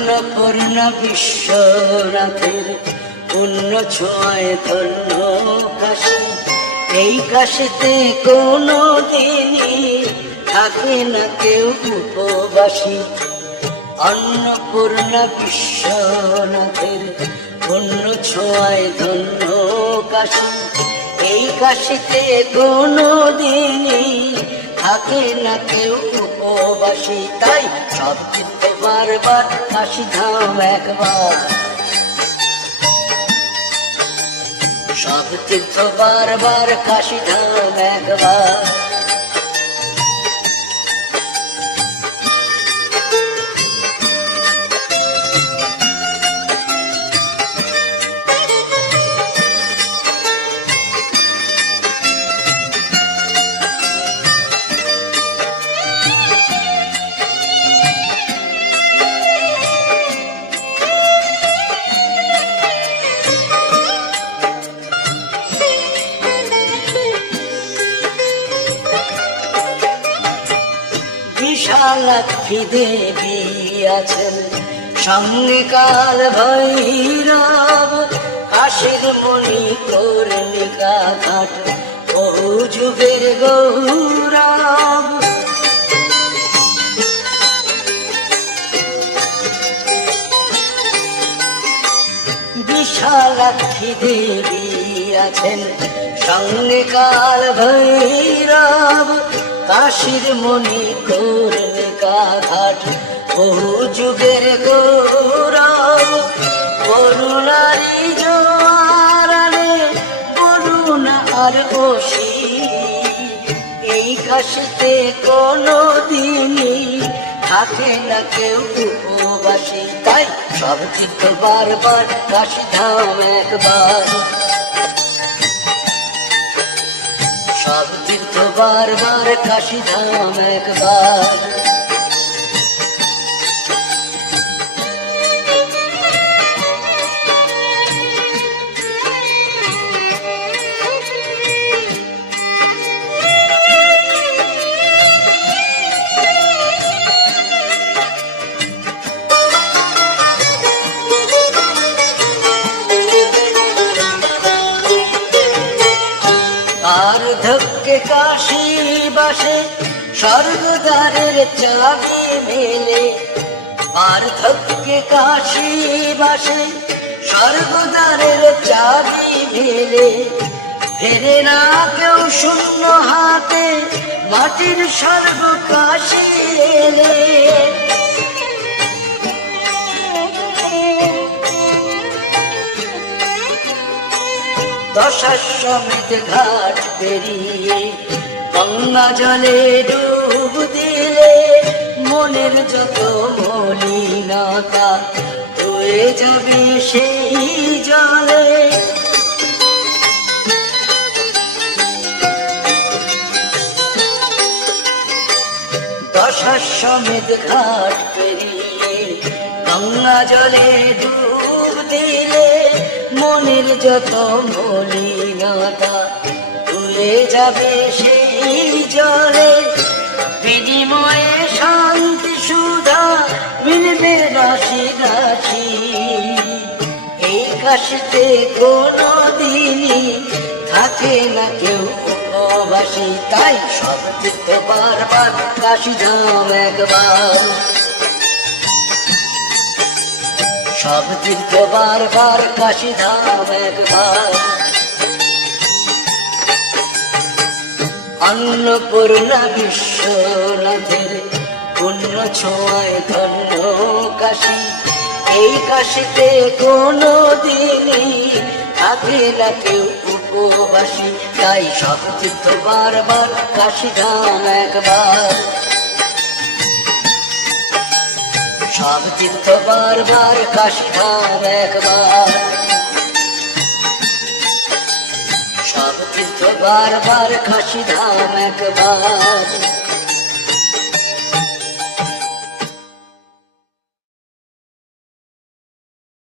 অন্নপূর্ণা বিশ্বনাথের পুণ্য ছোঁয়ায় ধন্য কাশী। এই কাশীতে কোনো দিনই থাকে না কেউ উপবাসী। অন্নপূর্ণা বিশ্বনাথের পুণ্য ছোঁয়ায় ধন্য কাশী। এই কাশীতে কোনো দিনই থাকে না কেউ উপবাসী। তাই সব তীর্থ বারবার কাশী ধাম একবার, সব তীর্থ বারবার কাশী ধাম একবার। বিশালাক্ষী দেবী আছেন সঙ্গে কাল ভৈরব। কাশীর মণি কর্ণিকা ঘাট বহু যুগের গৌরব। বিশালাক্ষী দেবী আছেন সঙ্গে কাল ভৈরব। কাশীর মণি কর্ণিকা ঘাট বহু যুগের গৌরব। করুণারি জোয়ারে করুণা আর অসি। এই কাশীতে কোনো দিনই থাকে না কেউ উপবাসী। তাই সব তীর্থ বারবার কাশী ধাম একবার, সব তীর্থ বারবার কাশী ধাম একবার। আর ধক্কে কাশী বাসে স্বর্গদ্বারের চাবি মেলে। আর ধক্কে কাশী বাসে স্বর্গদ্বারের চাবি মেলে। ফেরে না কেউ শূন্য হাতে মাটির স্বর্গ কাশী এলে। দশাশ্বমেধ ঘাট পেরিয়ে গঙ্গা জলে ডুব দিলে। মনের যত মলিনতা ধুয়ে যাবে সেই জলে। দশাশ্বমেধ ঘাট পেরিয়ে গঙ্গা জলে ডুব দিলে। মনের যত মলিনতা ধুয়ে যাবে সেই জলে। বিনিময়ে শান্তি সুধা মিলবে রাশি রাশি। এই কাশীতে কোনো দিনই থাকে না কেউ উপবাসী। তাই সব তীর্থ বারবার কাশী ধাম একবার, সব তীর্থ বারবার কাশী ধাম একবার। অন্নপূর্ণা বিশ্বনাথের পুণ্য ছোঁয়ায় ধন্য কাশী। এই কাশীতে কোনো দিনই থাকে না কেউ উপবাসী। তাই সব তীর্থ বারবার কাশী ধাম একবার, সব তীর্থ বারবার কাশী ধাম একবার, সব তীর্থ বারবার কাশী ধাম একবার।